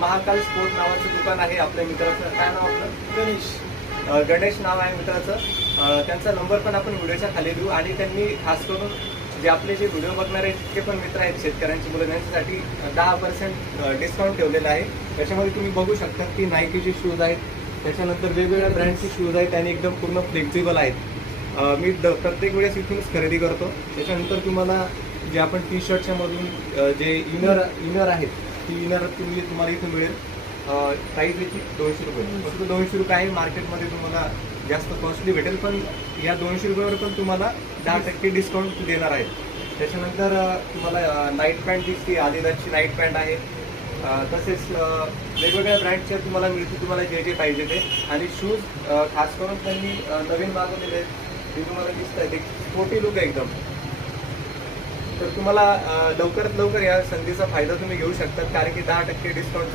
Mahakal sport नावाचं दुकान आहे आपल्या मित्राचं. काय नाव आपलं? गणेश नाव आहे मित्राचं. त्यांचा नंबर पण आपण व्हिडिओच्या खाली देऊ. आणि त्यांनी खास करून जे आपले जे व्हिडिओ बघणारे ते पण मित्र आहेत शेतकऱ्यांची मुलं, त्यांच्यासाठी 10% डिस्काउंट ठेवलेला आहे. त्याच्यामध्ये तुम्ही बघू शकता की नायकीचे शूज आहेत, त्याच्यानंतर वेगवेगळ्या ब्रँडचे शूज आहेत आणि एकदम पूर्ण फ्लेक्झिबल आहेत. मी प्रत्येक वेळेस इथूनच खरेदी करतो. त्याच्यानंतर तुम्हाला जे आपण टी शर्टच्या मधून जे इनर आहेत, ती इनर तुम्हाला इथून मिळेल. प्राईस याची 200 रुपये, फक्त 200 रुपये आहे. मार्केटमध्ये तुम्हाला जास्त कॉस्टली भेटेल, पण या 200 रुपयावर पण तुम्हाला 10% डिस्काउंट देणार आहे. त्याच्यानंतर तुम्हाला नाईट पॅन्ट दिसते, आदिदासची नाईट पॅन्ट आहे. तसेच वेगवेगळ्या ब्रँडच्या तुम्हाला मिळतील, तुम्हाला जे जे पाहिजे ते. आणि शूज खास करून त्यांनी नवीन मागवलेले आहेत, ते तुम्हाला दिसत आहे. ते स्पोर्टी लुक आहे एकदम. तर तुम्हाला लवकरात लवकर या संधीचा फायदा तुम्ही घेऊ शकता, कारण की 10% डिस्काउंट